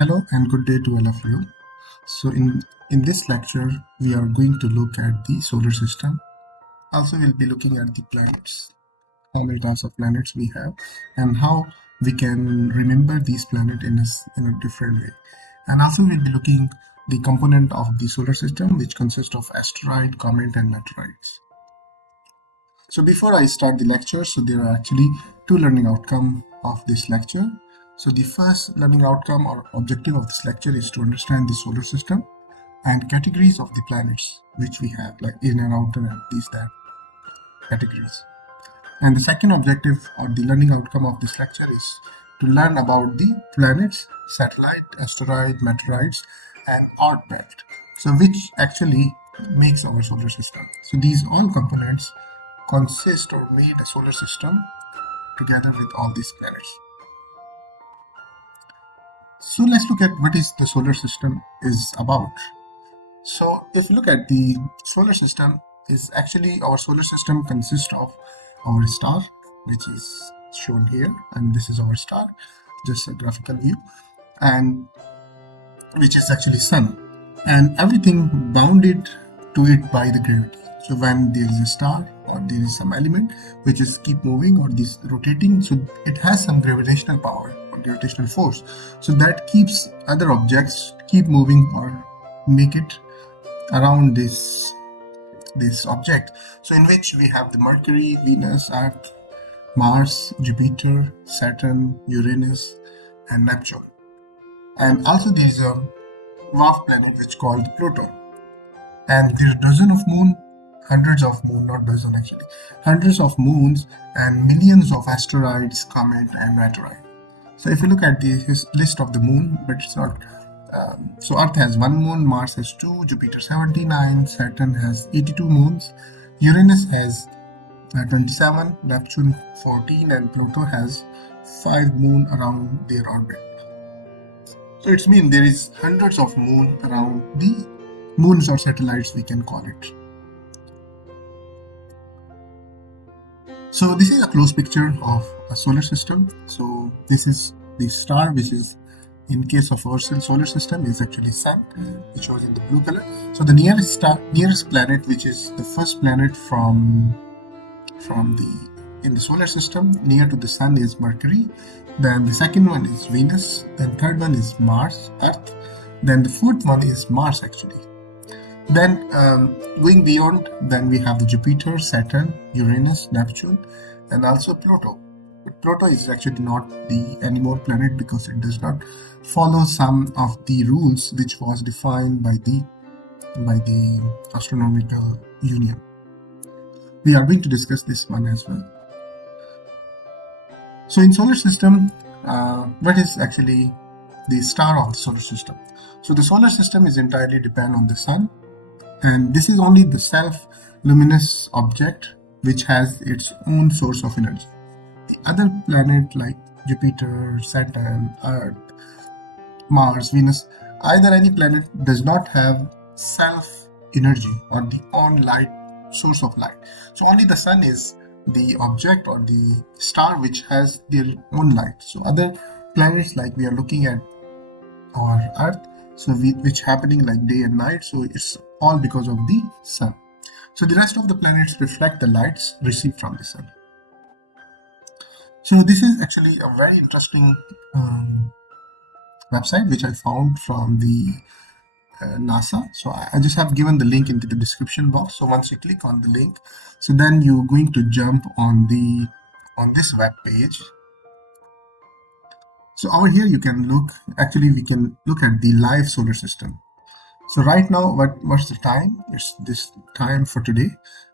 Hello and good day to all of you. So in this lecture, we are going to look at the solar system. Also, we'll be looking at the planets, how many types of planets we have, and how we can remember these planets in a different way. And also, we'll be looking the component of the solar system, which consists of asteroid, comet, and meteorites. So before I start the lecture, so there are actually two learning outcomes of this lecture. So the first learning outcome or objective of this lecture is to understand the solar system and categories of the planets which we have, like in and out and these that categories. And the second objective or the learning outcome of this lecture is to learn about the planets, satellite, asteroid, meteorites, and Earth belt. So which actually makes our solar system. So these all components consist or made a solar system together with all these planets. So let's look at what is the solar system is about. So if you look at the solar system, is actually our solar system consists of our star, which is shown here, and this is our star, just a graphical view, and which is actually sun, and everything bounded to it by the gravity. So when there is a star or there is some element which is keep moving or this rotating, so it has some gravitational power or gravitational force, so that keeps other objects keep moving or make it around this object. So in which we have the Mercury, Venus, Earth, Mars, Jupiter, Saturn, Uranus, and Neptune. And also there is a dwarf planet which called Pluto. And there are dozens of moon, hundreds of moon, not dozen actually, hundreds of moons and millions of asteroids, comet, and meteorite. So if you look at the list of the moon, but it's not. So Earth has one moon, Mars has two, Jupiter 79, Saturn has 82 moons, Uranus has 27, Neptune 14, and Pluto has 5 moon around their orbit. So it's mean there is hundreds of moon around the moons or satellites, we can call it. So this is a close picture of a solar system. So this is the star, which is in case of our solar system is actually sun, which shows in the blue color. So the nearest planet, which is the first planet from in the solar system near to the sun, is Mercury. Then the second one is Venus, and third one is Mars, Earth. Then the fourth one is Mars actually. Then going beyond, then we have the Jupiter, Saturn, Uranus, Neptune, and also Pluto. But Pluto is actually not the anymore planet because it does not follow some of the rules which was defined by the Astronomical Union. We are going to discuss this one as well. So in solar system, what is actually the star of the solar system? So the solar system is entirely depend on the sun, and this is only the self-luminous object which has its own source of energy. The other planet like Jupiter, Saturn, Earth, Mars, Venus, either any planet does not have self-energy or the own light source of light. So only the sun is the object or the star which has their own light. So other planets like we are looking at our Earth, so which happening like day and night, so it's all because of the sun. So the rest of the planets reflect the lights received from the sun. So this is actually a very interesting website which I found from the NASA. So I just have given the link into the description box. So once you click on the link, so then you're going to jump on this web page. So over here you can look, actually we can look at the live solar system. So right now, what's the time? It's this time for today,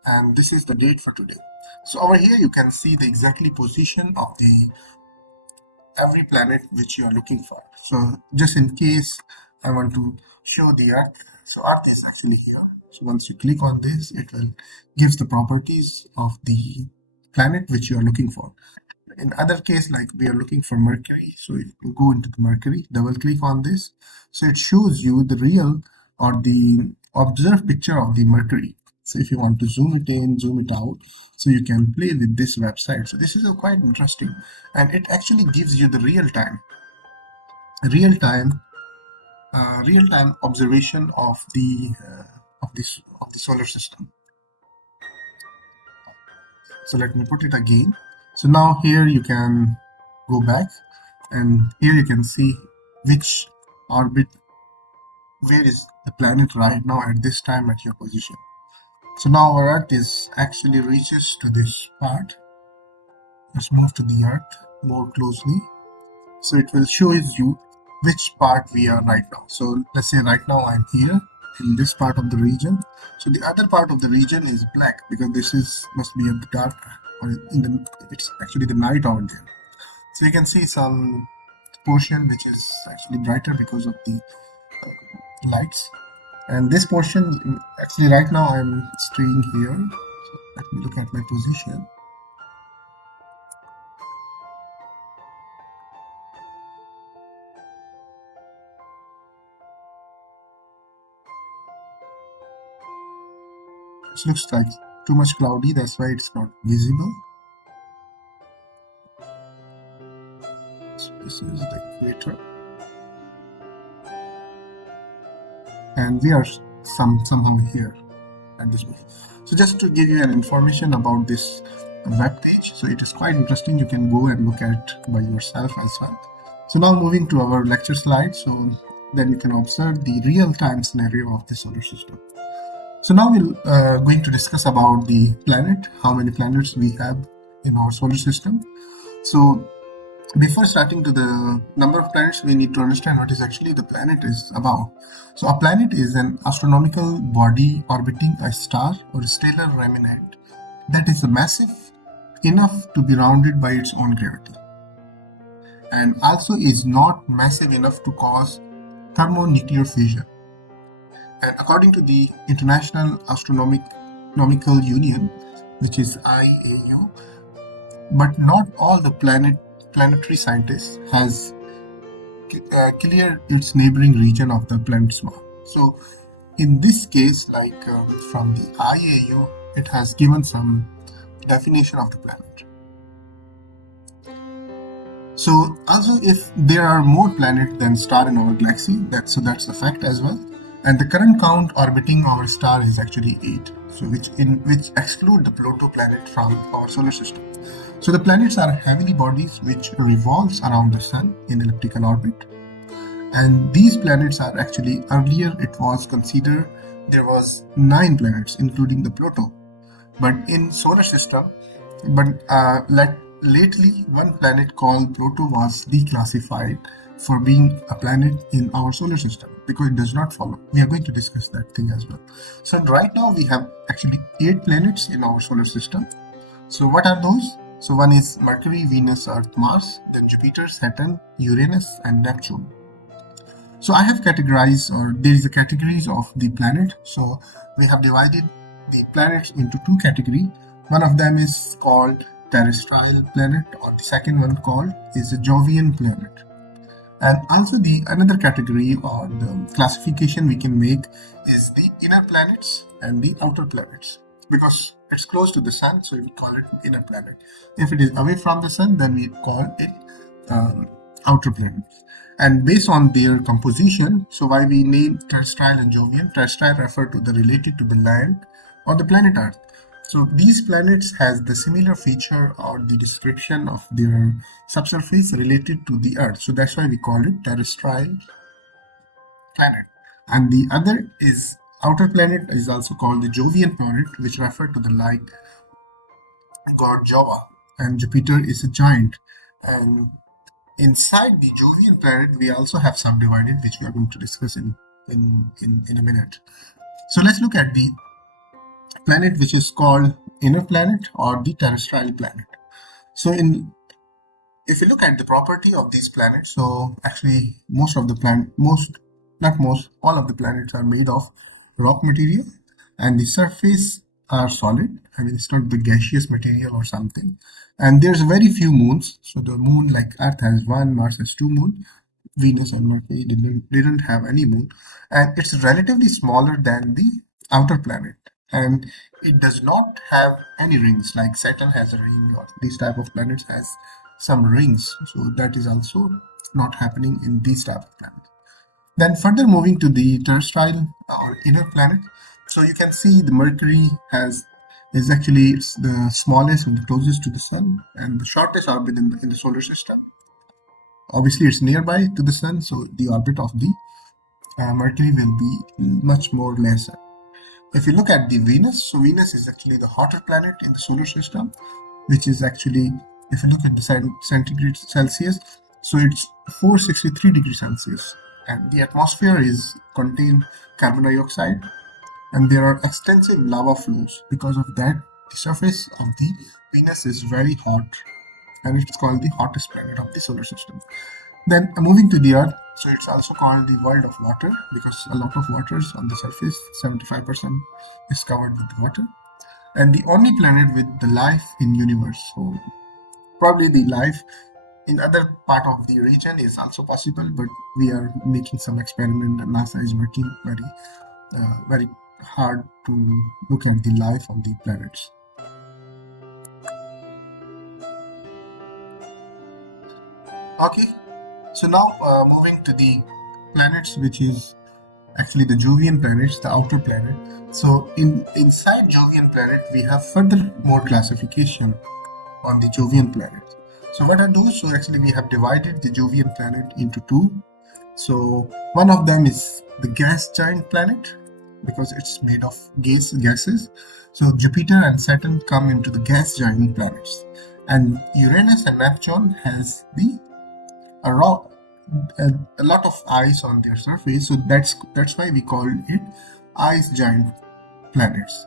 and this is the date for today. So over here you can see the exactly position of the every planet which you are looking for. So just in case I want to show the Earth, so Earth is actually here. So once you click on this, it will gives the properties of the planet which you are looking for. In other case, like we are looking for Mercury, so if you go into the Mercury, double click on this, so it shows you the real or the observed picture of the Mercury. So if you want to zoom it in, zoom it out, so you can play with this website. So this is quite interesting, and it actually gives you the real time real-time observation of the solar system. So let me put it again. So now here you can go back, and here you can see which orbit, where is the planet right now at this time at your position. So now our Earth is actually reaches to this part. Let's move to the Earth more closely. So it will show you which part we are right now. So let's say right now I'm here in this part of the region. So the other part of the region is black because this is must be at the dark, or it's actually the night out there. So you can see some portion which is actually brighter because of the lights. And this portion, actually right now I'm staying here. So let me look at my position. It looks like too much cloudy, that's why it's not visible. So this is the equator. And we are somehow here at this point. So just to give you an information about this web page, so it is quite interesting. You can go and look at by yourself as well. So now moving to our lecture slide, so then you can observe the real-time scenario of the solar system. So now we're going to discuss about the planet, how many planets we have in our solar system. So before starting to the number of planets, we need to understand what is actually the planet is about. So a planet is an astronomical body orbiting a star or a stellar remnant that is massive enough to be rounded by its own gravity, and also is not massive enough to cause thermonuclear fission. And according to the International Astronomical Union, which is IAU, but not all the planetary scientists has cleared its neighboring region of the planet's mass. So in this case, like from the IAU, it has given some definition of the planet. So also, if there are more planets than star in our galaxy, that's a fact as well. And the current count orbiting our star is actually 8, so which exclude the Pluto planet from our solar system. So the planets are heavenly bodies which revolves around the sun in elliptical orbit. And these planets are actually, earlier it was considered there was 9 planets including the Pluto, but in solar system, lately one planet called Pluto was declassified for being a planet in our solar system because it does not follow. We are going to discuss that thing as well. So right now we have actually 8 planets in our solar system. So what are those? So one is Mercury, Venus, Earth, Mars, then Jupiter, Saturn, Uranus, and Neptune. So I have categorized, or there is the categories of the planet. So we have divided the planets into 2 categories. One of them is called terrestrial planet, or the second one called is a Jovian planet. And also the another category or the classification we can make is the inner planets and the outer planets, because it's close to the sun, so we call it inner planet. If it is away from the sun, then we call it outer planets. And based on their composition, so why we name terrestrial and Jovian? Terrestrial refer to the related to the land or the planet Earth. So these planets has the similar feature or the description of their subsurface related to the Earth. So that's why we call it terrestrial planet. And the other is outer planet is also called the Jovian planet, which refer to the like god Jova. And Jupiter is a giant. And inside the Jovian planet, we also have subdivided, which we are going to discuss in a minute. So let's look at the planet which is called inner planet or the terrestrial planet. So if you look at the property of these planets, so actually all of the planets are made of rock material, and the surface are solid. I mean, it's not the gaseous material or something. And there's very few moons. So the moon, like Earth has 1, Mars has 2 moons. Venus and Mercury didn't have any moon, and it's relatively smaller than the outer planet. And it does not have any rings, like Saturn has a ring, or these type of planets has some rings. So that is also not happening in these type of planets. Then further moving to the terrestrial or inner planet, so you can see the Mercury is actually it's the smallest and the closest to the sun and the shortest orbit in the solar system. Obviously, it's nearby to the sun, so the orbit of the Mercury will be much more lesser. If you look at the Venus, so Venus is actually the hotter planet in the solar system, which is actually, if you look at the centigrade Celsius, so it's 463 degrees Celsius, and the atmosphere is contain carbon dioxide, and there are extensive lava flows. Because of that, the surface of the Venus is very hot, and it's called the hottest planet of the solar system. Then moving to the Earth, so it's also called the world of water because a lot of water is on the surface, 75% is covered with water, and the only planet with the life in universe. So probably the life in other part of the region is also possible, but we are making some experiment and NASA is working very hard to look at the life on the planets. Okay, so now moving to the planets, which is actually the Jovian planets, the outer planet. So inside Jovian planet, we have further more classification on the Jovian planet. So what are those? So actually we have divided the Jovian planet into two. So one of them is the gas giant planet because it's made of gases. So Jupiter and Saturn come into the gas giant planets, and Uranus and Neptune has a lot of ice on their surface. So that's why we call it ice giant planets.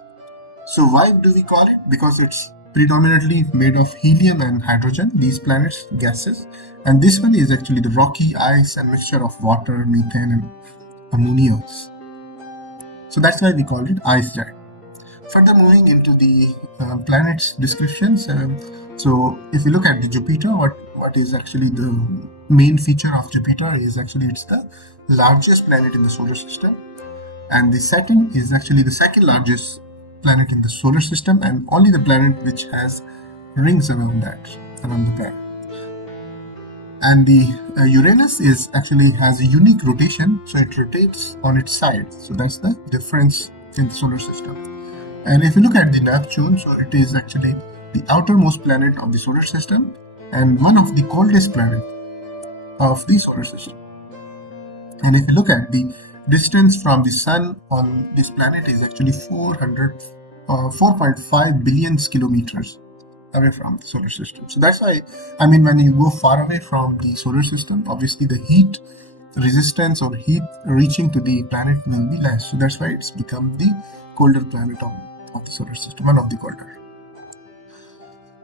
So why do we call it? Because it's predominantly made of helium and hydrogen, these planets, gases. And this one is actually the rocky ice and mixture of water, methane, and ammonias. So that's why we call it ice giant. Further moving into the planets descriptions. So if you look at the Jupiter, what is actually the main feature of Jupiter is actually it's the largest planet in the solar system. And the Saturn is actually the second largest planet in the solar system and only the planet which has rings around the planet. And the Uranus is actually has a unique rotation, so it rotates on its side. So that's the difference in the solar system. And if you look at the Neptune, so it is actually the outermost planet of the solar system and one of the coldest planets of the solar system. And if you look at the distance from the sun on this planet is actually 4.5 billion kilometers away from the solar system. So that's why, when you go far away from the solar system, obviously the heat resistance or heat reaching to the planet will be less. So that's why it's become the colder planet of the solar system, one of the colder.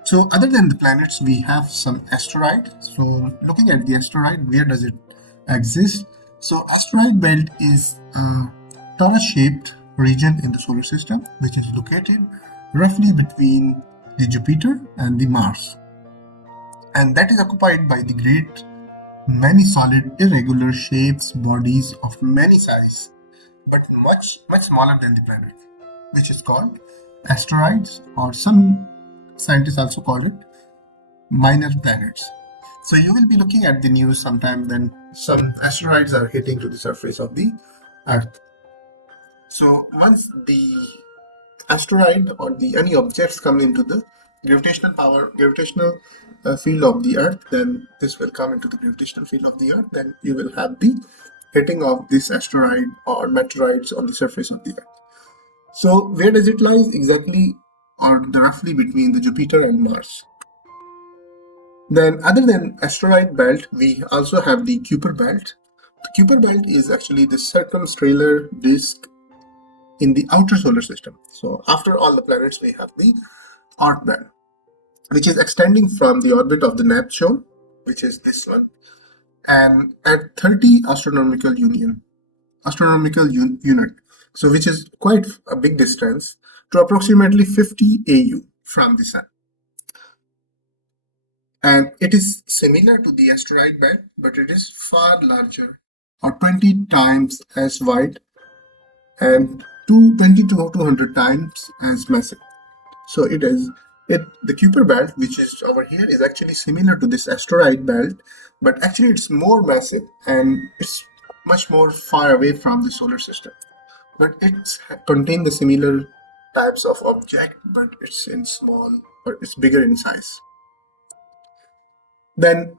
So other than the planets, we have some asteroid. So looking at the asteroid, where does it exist? So asteroid belt is a torus-shaped region in the solar system, which is located roughly between the Jupiter and the Mars. And that is occupied by the great many solid irregular shapes, bodies of many size, but much smaller than the planet, which is called asteroids, or some scientists also call it minor planets. So you will be looking at the news sometime when some asteroids are hitting to the surface of the Earth. So once the asteroid or any objects come into the gravitational field of the Earth, then this will come into the gravitational field of the Earth. Then you will have the hitting of this asteroid or meteorites on the surface of the Earth. So where does it lie exactly, or roughly between the Jupiter and Mars? Then other than asteroid belt, we also have the Kuiper belt. The Kuiper belt is actually the circumstellar disk in the outer solar system. So after all the planets, we have the Oort belt, which is extending from the orbit of the Neptune, which is this one, and at 30 astronomical unit, so which is quite a big distance, to approximately 50 AU from the Sun. And it is similar to the asteroid belt, but it is far larger, or 20 times as wide and 20 to 200 times as massive. So the Kuiper belt, which is over here, is actually similar to this asteroid belt, but actually it's more massive and it's much more far away from the solar system, but it's contain the similar types of object, but it's in small or it's bigger in size. Then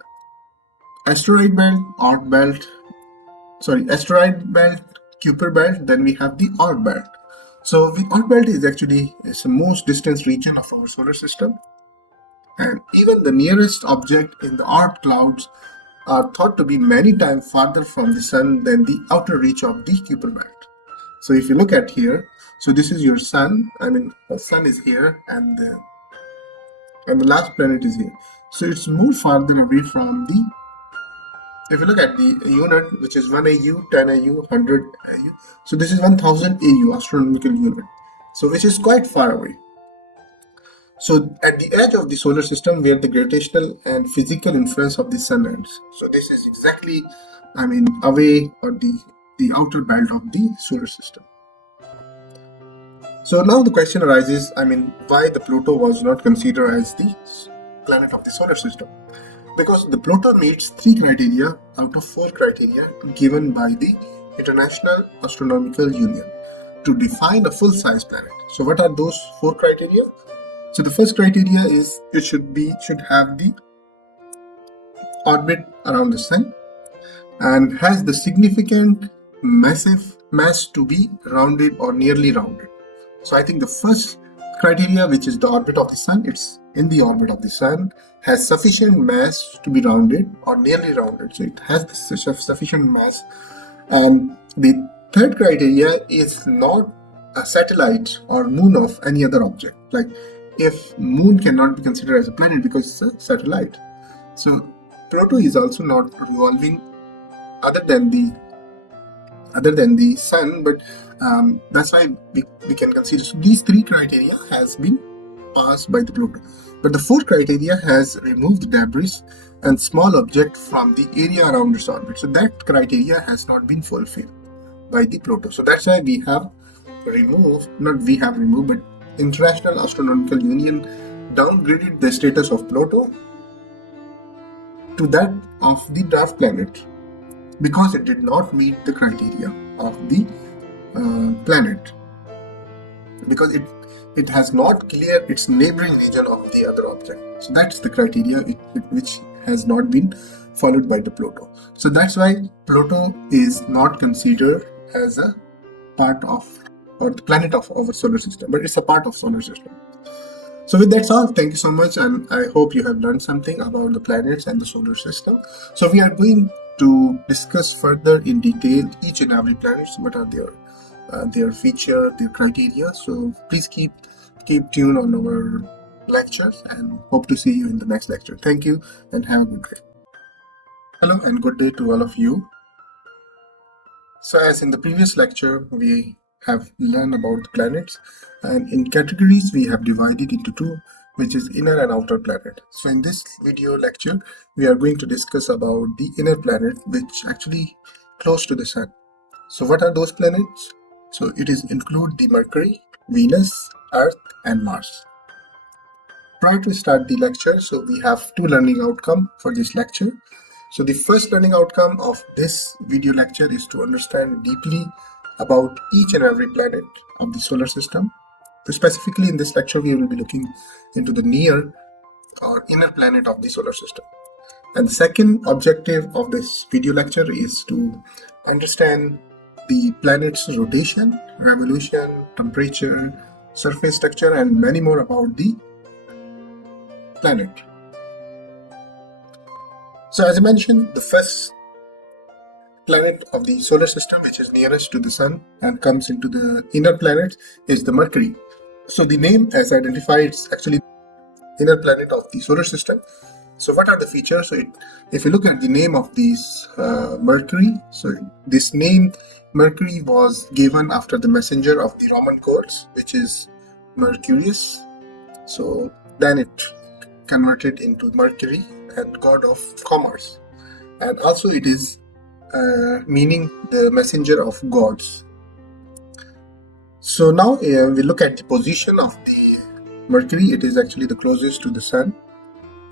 asteroid belt, Oort belt, asteroid belt, Kuiper belt. Then we have the Oort belt. So the Oort belt is the most distant region of our solar system, and even the nearest object in the Oort clouds are thought to be many times farther from the sun than the outer reach of the Kuiper belt. So if you look at here, so this is your sun. I mean, the sun is here, and the last planet is here. So it's more farther away from the. If you look at the unit, which is 1 AU, 10 AU, 100 AU, so this is 1000 AU, astronomical unit. So which is quite far away. So at the edge of the solar system, where the gravitational and physical influence of the sun ends. So this is exactly, away or the outer belt of the solar system. So now the question arises, why the Pluto was not considered as the planet of the solar system? Because the Pluto meets 3 criteria out of 4 criteria given by the International Astronomical Union to define a full-size planet. So what are those 4 criteria? So the first criteria is it should have the orbit around the sun and has the significant massive mass to be rounded or nearly rounded. So I think the first criteria, which is the orbit of the sun, it's in the orbit of the sun, has sufficient mass to be rounded or nearly rounded. So it has sufficient mass. The third criteria is not a satellite or moon of any other object. Like if moon cannot be considered as a planet because it's a satellite. So Pluto is also not revolving other than the sun, but that's why we can consider. So these 3 criteria has been passed by the Pluto. But the 4th criteria has removed debris and small object from the area around its orbit. So that criteria has not been fulfilled by the Pluto. So that's why but International Astronomical Union downgraded the status of Pluto to that of the dwarf planet because it did not meet the criteria of the planet, because it has not cleared its neighboring region of the other object. So that's the criteria which has not been followed by the Pluto. So that's why Pluto is not considered as a part of or the planet of our solar system, but it's a part of solar system. So with that's all. Thank you so much, and I hope you have learned something about the planets and the solar system. So we are going to discuss further in detail each and every planet. What are their feature, their criteria. So please keep tuned on our lectures, and hope to see you in the next lecture. Thank you and have a good day. Hello and good day to all of you. So as in the previous lecture, we have learned about the planets, and in categories we have divided into 2, which is inner and outer planet. So in this video lecture, we are going to discuss about the inner planet, which actually close to the sun. So what are those planets? So it is include the Mercury, Venus, Earth and Mars. Prior to start the lecture, so we have 2 learning outcomes for this lecture. So the first learning outcome of this video lecture is to understand deeply about each and every planet of the solar system. So specifically in this lecture, we will be looking into the near or inner planet of the solar system. And the second objective of this video lecture is to understand the planet's rotation, revolution, temperature, surface structure, and many more about the planet. So as I mentioned, the first planet of the solar system, which is nearest to the sun and comes into the inner planets, is the Mercury. So the name as identified, it's actually inner planet of the solar system. So what are the features? So if you look at the name of this Mercury, so this name Mercury was given after the messenger of the Roman gods, which is Mercurius. So then it converted into Mercury, and god of commerce, and also it is meaning the messenger of gods. So now we look at the position of the Mercury. It is actually the closest to the sun,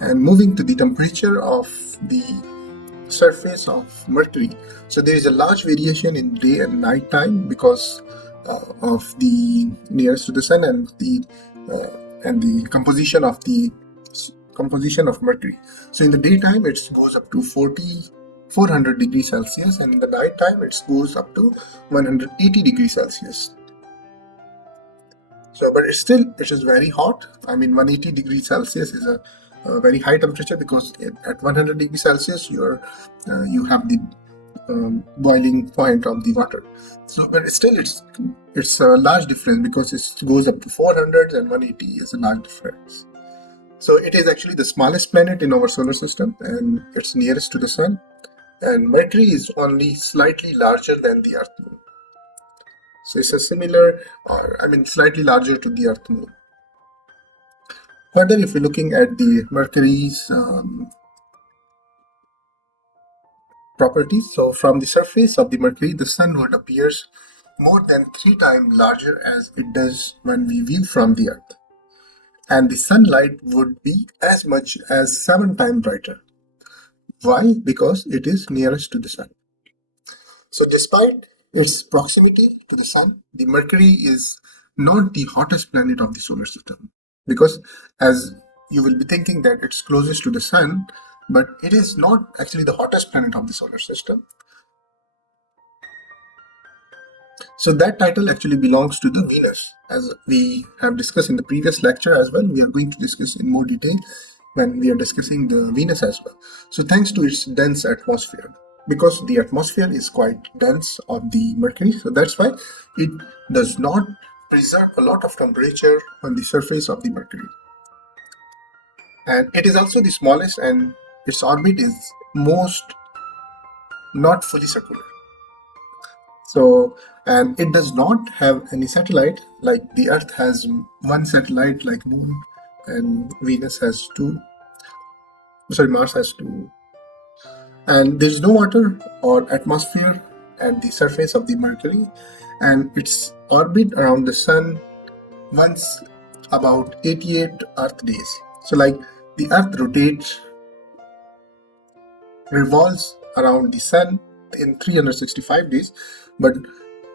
and moving to the temperature of the surface of Mercury. So there is a large variation in day and night time because of the nearest to the sun and the composition of Mercury. So in the daytime it goes up to 400 degrees Celsius, and in the night time it goes up to 180 degrees Celsius. So, but it is very hot. I mean, 180 degrees Celsius is a very high temperature because at 100 degrees Celsius you have the boiling point of the water. So, but still it's a large difference because it goes up to 400 and 180 is a large difference. So it is actually the smallest planet in our solar system, and it's nearest to the sun. And Mercury is only slightly larger than the Earth moon. So it's a similar, or I mean, slightly larger to the Earth moon. Further, if you're looking at the Mercury's properties, so from the surface of the Mercury, the sun would appear more than 3 times larger as it does when we view from the Earth. And the sunlight would be as much as 7 times brighter. Why? Because it is nearest to the sun. So despite its proximity to the sun, the Mercury is not the hottest planet of the solar system, because as you will be thinking that it's closest to the sun, but it is not actually the hottest planet of the solar system. So that title actually belongs to the Venus, as we have discussed in the previous lecture as well. We are going to discuss in more detail when we are discussing the Venus as well. So thanks to its dense atmosphere, because the atmosphere is quite dense of the Mercury, so that's why it does not preserve a lot of temperature on the surface of the Mercury. And it is also the smallest, and its orbit is most not fully circular. So, and it does not have any satellite, like the Earth has one satellite like Moon, and Venus has 2. Sorry, Mars has 2. And there is no water or atmosphere at the surface of the Mercury, and its orbit around the sun runs about 88 Earth days. So like the Earth revolves around the sun in 365 days, but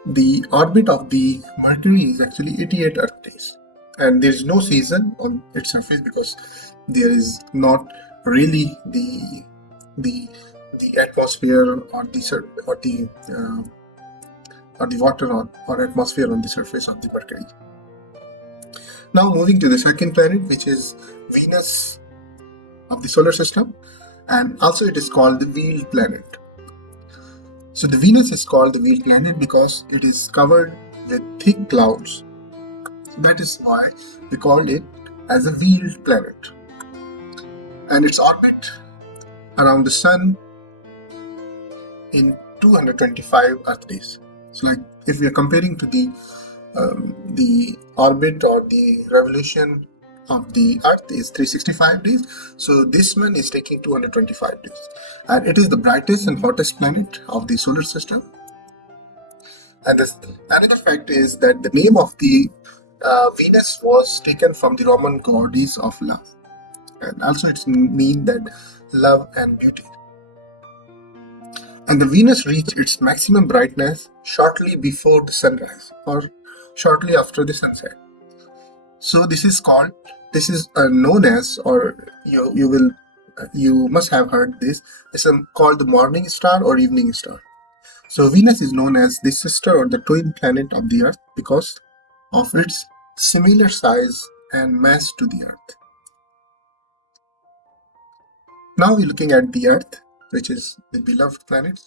the orbit of the Mercury is actually 88 Earth days. And there is no season on its surface because there is not really the atmosphere or the water or atmosphere on the surface of the Mercury. Now moving to the second planet, which is Venus of the solar system, and also it is called the wheeled planet. So the Venus is called the wheeled planet because it is covered with thick clouds. That is why we call it as a wheeled planet. And its orbit around the sun in 225 Earth days. So like if we are comparing to the orbit or the revolution of the Earth is 365 days, so this one is taking 225 days, and it is the brightest and hottest planet of the solar system. And another fact is that the name of the Venus was taken from the Roman goddess of love, and also it means that love and beauty. And the Venus reached its maximum brightness shortly before the sunrise or shortly after the sunset. So this is known as, or you must have heard this. It's called the morning star or evening star. So Venus is known as the sister or the twin planet of the Earth because of its similar size and mass to the Earth. Now we're looking at the Earth, which is the beloved planet.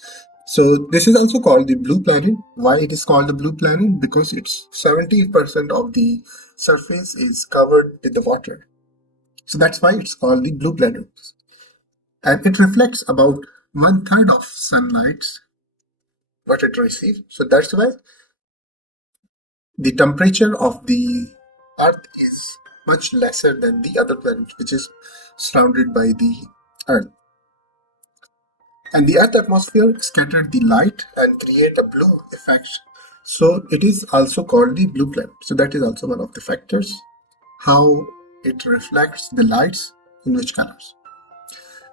So this is also called the blue planet. Why it is called the blue planet? Because it's 70% of the surface is covered with the water. So that's why it's called the blue planet. And it reflects about 1/3 of sunlight what it receives. So that's why the temperature of the Earth is much lesser than the other planet which is surrounded by the Earth. And the Earth atmosphere scattered the light and create a blue effect. So it is also called the blue planet. So that is also one of the factors, how it reflects the lights in which colors.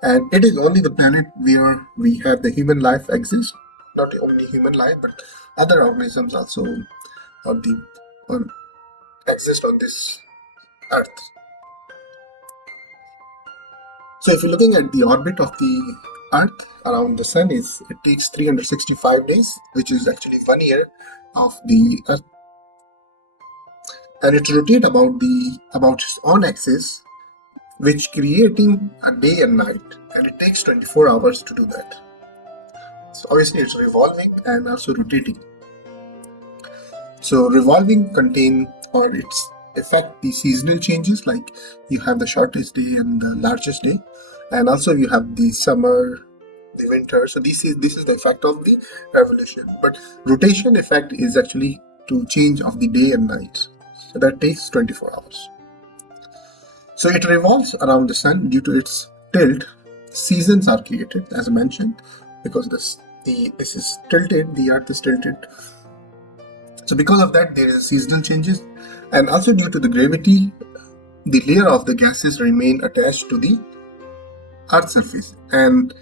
And it is only the planet where we have the human life exist. Not only human life, but other organisms also on the on exist on this Earth. So if you're looking at the orbit of the Earth around the Sun, it takes 365 days, which is actually 1 year of the Earth, and it rotates about its own axis, which creating a day and night, and it takes 24 hours to do that. So obviously it's revolving and also rotating. So revolving contain or its affect the seasonal changes, like you have the shortest day and the largest day, and also you have the summer, the winter. So this is the effect of the revolution. But rotation effect is actually to change of the day and night. So that takes 24 hours. So it revolves around the sun due to its tilt. Seasons are created, as I mentioned, because this is tilted. The Earth is tilted. So because of that, there is seasonal changes, and also due to the gravity, the layer of the gases remain attached to the Earth's surface, and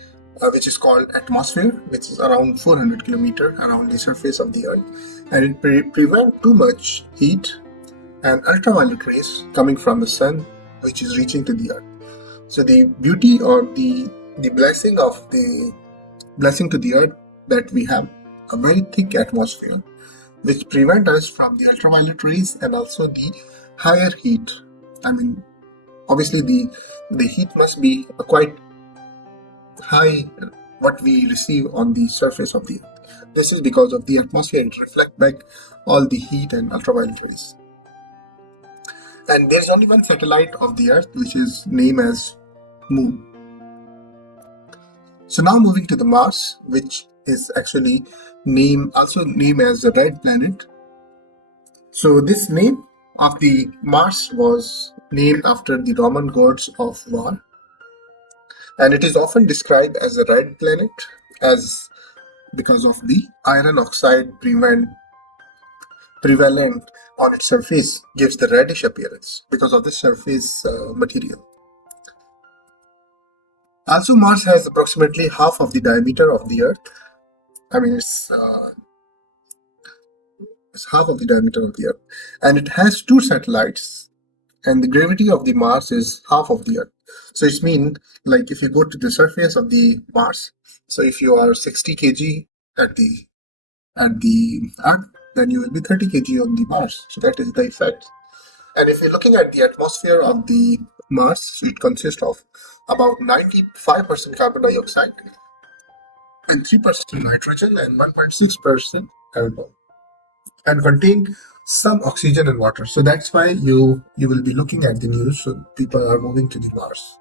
which is called atmosphere, which is around 400 kilometers around the surface of the Earth, and it prevents too much heat and ultraviolet rays coming from the sun, which is reaching to the Earth. So the beauty or the blessing of the blessing to the Earth that we have a very thick atmosphere, which prevent us from the ultraviolet rays and also the higher heat. I mean, obviously the heat must be quite high what we receive on the surface of the Earth. This is because of the atmosphere. It reflects back all the heat and ultraviolet rays. And there's only one satellite of the Earth, which is named as Moon. So now moving to the Mars, which is actually also named as the red planet. So this name of the Mars was named after the Roman gods of war, and it is often described as a red planet as because of the iron oxide prevalent on its surface gives the reddish appearance because of the surface material. Also, Mars has approximately half of the diameter of the Earth. I mean, it's half of the diameter of the Earth, and it has 2 satellites, and the gravity of the Mars is half of the Earth. So it means, like, if you go to the surface of the Mars, so if you are 60 kg at the Earth, then you will be 30 kg on the Mars. So that is the effect. And if you're looking at the atmosphere of the Mars, so it consists of about 95% carbon dioxide and 3% nitrogen and 1.6% carbon, and contain some oxygen and water. So that's why you will be looking at the news. So people are moving to the Mars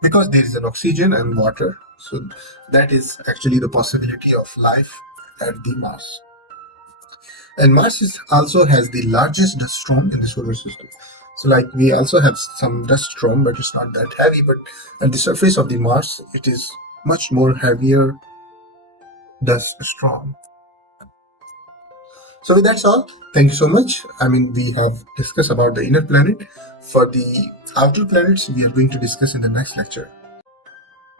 because there is an oxygen and water. So that is actually the possibility of life at the Mars. And Mars also has the largest dust storm in the solar system. So like we also have some dust storm, but it's not that heavy. But at the surface of the Mars, it is much more heavier dust storm. So with that's all. Thank you so much. I mean, we have discussed about the inner planet. For the outer planets, we are going to discuss in the next lecture.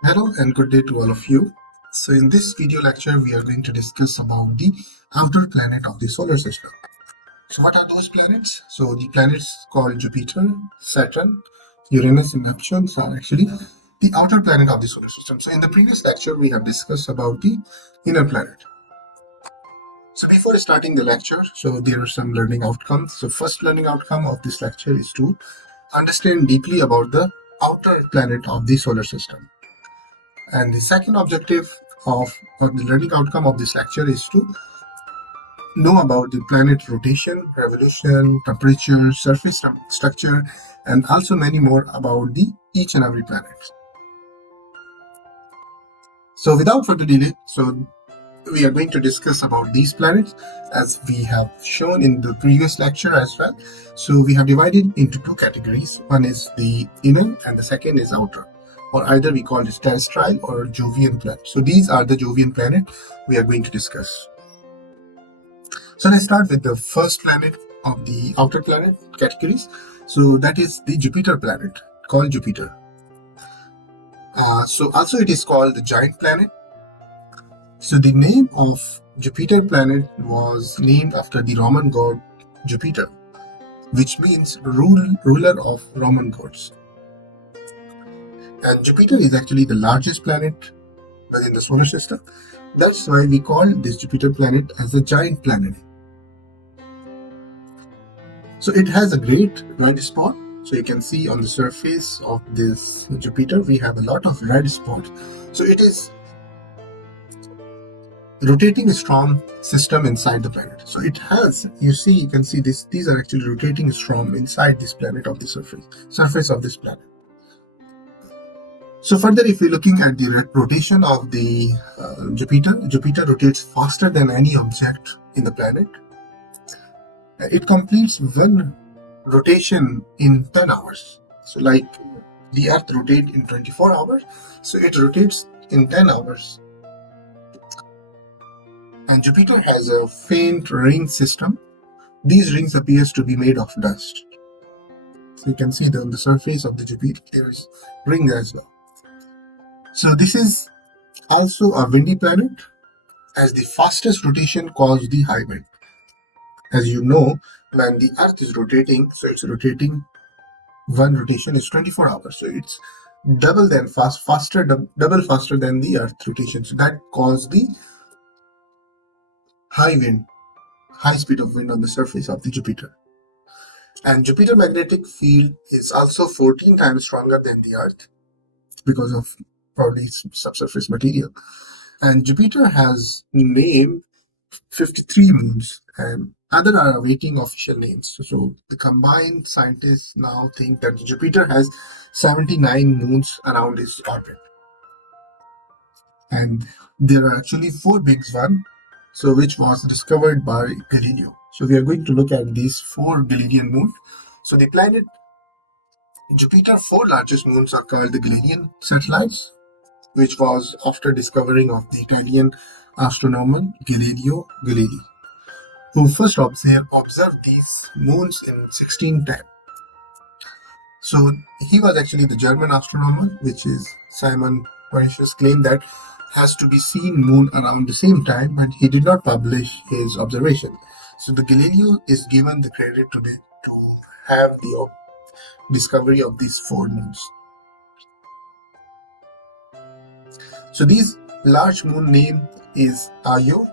Hello and good day to all of you. So in this video lecture, we are going to discuss about the outer planet of the solar system. So what are those planets? So the planets called Jupiter, Saturn, Uranus and Neptune are actually the outer planet of the solar system. So in the previous lecture, we have discussed about the inner planet. So before starting the lecture, so there are some learning outcomes. So first learning outcome of this lecture is to understand deeply about the outer planet of the solar system. And the second objective or the learning outcome of this lecture is to know about the planet rotation, revolution, temperature, surface structure, and also many more about the each and every planet. So without further delay, so we are going to discuss about these planets as we have shown in the previous lecture as well. So we have divided into 2 categories. One is the inner and the second is outer, or either we call it terrestrial or Jovian planet. So these are the Jovian planet we are going to discuss. So let's start with the first planet of the outer planet categories. So that is the Jupiter planet, called Jupiter. So also it is called the giant planet. So the name of Jupiter planet was named after the Roman god Jupiter, which means ruler of Roman gods. And Jupiter is actually the largest planet within the solar system. That's why we call this Jupiter planet as a giant planet. So it has a great red spot. So you can see on the surface of this Jupiter, we have a lot of red spots. So it is rotating storm system inside the planet. So it has, you can see this, these are actually rotating storm inside this planet of the surface of this planet. So further, if you're looking at the rotation of the Jupiter rotates faster than any object in the planet. It completes one rotation in 10 hours. So like the Earth rotates in 24 hours, so it rotates in 10 hours. And Jupiter has a faint ring system. These rings appears to be made of dust. So you can see that on the surface of the Jupiter, there is ring as well. So this is also a windy planet, as the fastest rotation causes the high wind. As you know, when the Earth is rotating, so it's rotating, one rotation is 24 hours. So it's double faster than the Earth rotation. So that causes the high speed of wind on the surface of the Jupiter. And Jupiter magnetic field is also 14 times stronger than the Earth because of probably subsurface material. And Jupiter has named 53 moons, and other are awaiting official names. So the combined scientists now think that Jupiter has 79 moons around its orbit. And there are actually four big ones, so which was discovered by Galileo. So we are going to look at these four Galilean moons. So the planet Jupiter, four largest moons are called the Galilean satellites, which was after discovering of the Italian astronomer Galileo Galilei, who first observed these moons in 1610. So he was actually the German astronomer, which is Simon Puritius claimed that has to be seen moon around the same time, but he did not publish his observation. So the Galileo is given the credit today to have the discovery of these four moons. So these large moon name is Io,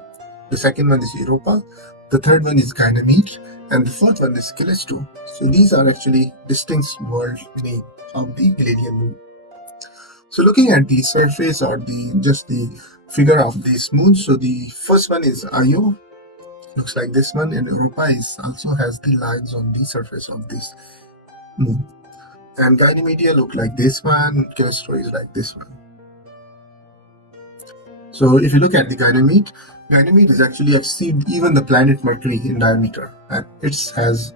the second one is Europa, the third one is Ganymede, and the fourth one is Callisto. So these are actually distinct world name of the Galilean moon. So looking at the surface or the figure of these moons, so the first one is Io, looks like this one, and Europa also has the lines on the surface of this moon. And Ganymede look like this one, Callisto is like this one. So if you look at the Ganymede is actually exceed even the planet Mercury in diameter, and it has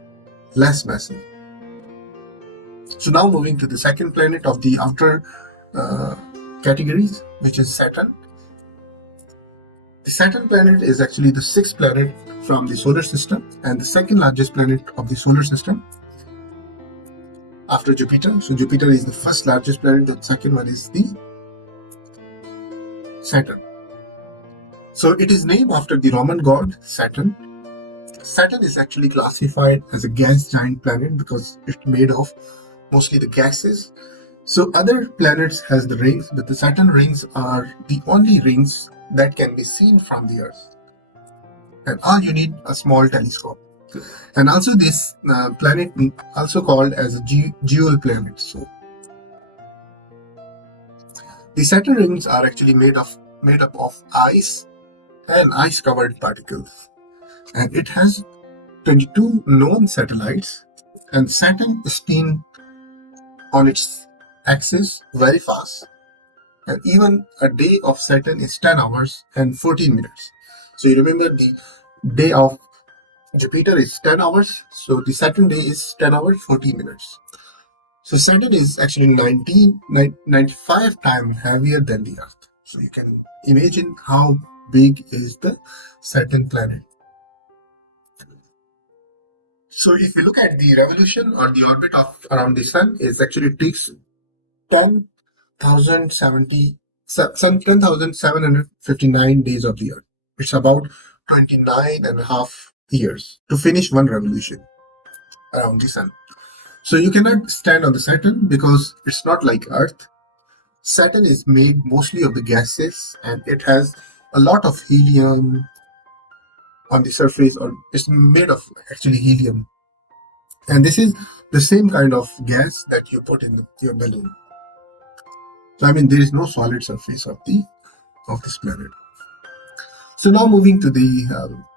less massive. So now moving to the second planet of the outer categories, which is Saturn. The Saturn planet is actually the sixth planet from the solar system and the second largest planet of the solar system after Jupiter. So Jupiter is the first largest planet, the second one is the Saturn. So it is named after the Roman god Saturn. Saturn is actually classified as a gas giant planet because it's made of mostly the gases. So other planets has the rings, but the Saturn rings are the only rings that can be seen from the Earth. And all you need a small telescope. And also this planet also called as a jewel planet. So the Saturn rings are actually made up of ice and ice covered particles, and it has 22 known satellites, and Saturn spins on its axis very fast, and even a day of Saturn is 10 hours and 14 minutes. So you remember the day of Jupiter is 10 hours, so the Saturn day is 10 hours 14 minutes. So Saturn is actually 95 times heavier than the Earth. So you can imagine how big is the Saturn planet. So if you look at the revolution or the orbit of around the sun, it actually takes 10 10,759 days of the year. It's about 29 and a half years to finish one revolution around the sun. So you cannot stand on the Saturn because it's not like Earth. Saturn is made mostly of the gases and it has a lot of helium on the surface, or it's made of actually helium. And this is the same kind of gas that you put in your balloon. So I mean, there is no solid surface of this planet. So now moving to the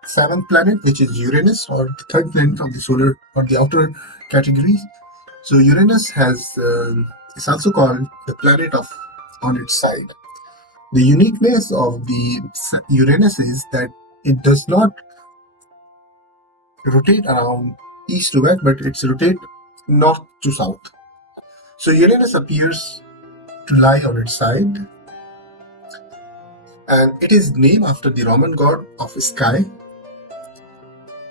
seventh planet, which is Uranus, or the third planet of the solar or the outer categories. So Uranus is also called the planet of on its side. The uniqueness of the Uranus is that it does not rotate around east to west, but it's rotate north to south. So Uranus appears to lie on its side, and it is named after the Roman god of sky,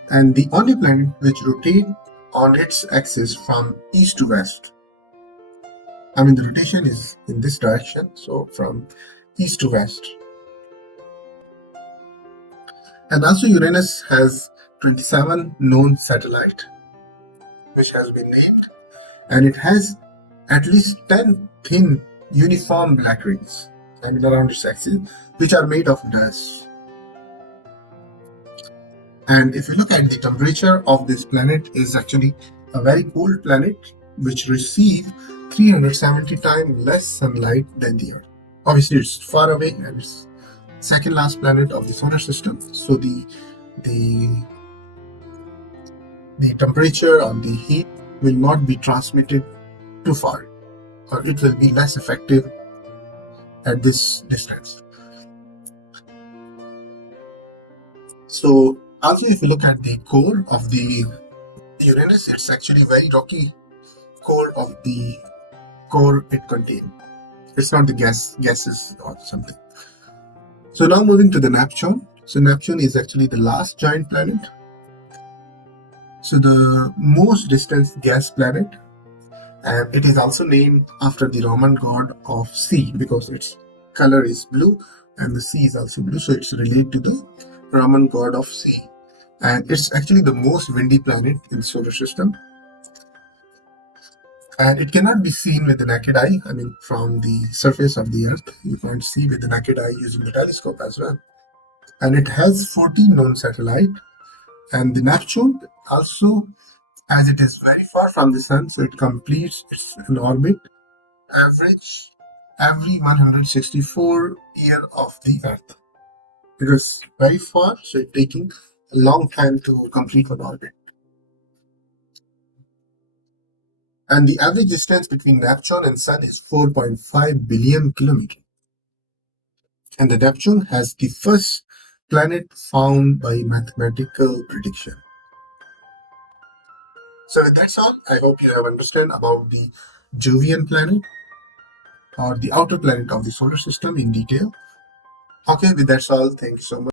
and the only planet which rotates on its axis from east to west. I mean, the rotation is in this direction, so from east to west. And also Uranus has 27 known satellites, which has been named, and it has at least 10 thin uniform black rings, I mean around its axis, which are made of dust. And if you look at the temperature of this planet, is actually a very cold planet which receives 370 times less sunlight than the Earth. Obviously, it's far away and it's second last planet of the solar system. So the temperature or the heat will not be transmitted too far, or it will be less effective at this distance. So also, if you look at the core of the Uranus, it's actually very rocky core of the core it contains. It's not the gases or something. So now moving to the Neptune. So Neptune is actually the last giant planet. So the most distant gas planet, and it is also named after the Roman god of sea because its color is blue and the sea is also blue, so it's related to the Roman god of sea. And it's actually the most windy planet in the solar system. And it cannot be seen with the naked eye. I mean, from the surface of the Earth, you can't see with the naked eye using the telescope as well. And it has 14 known satellites. And the Neptune also, as it is very far from the Sun, so it completes its orbit average every 164 years of the Earth. It is very far, so it's taking a long time to complete an orbit. And the average distance between Neptune and Sun is 4.5 billion kilometers. And the Neptune has the first planet found by mathematical prediction. So that's all. I hope you have understood about the Jovian planet or the outer planet of the solar system in detail. Okay, with that's all. Thank you so much.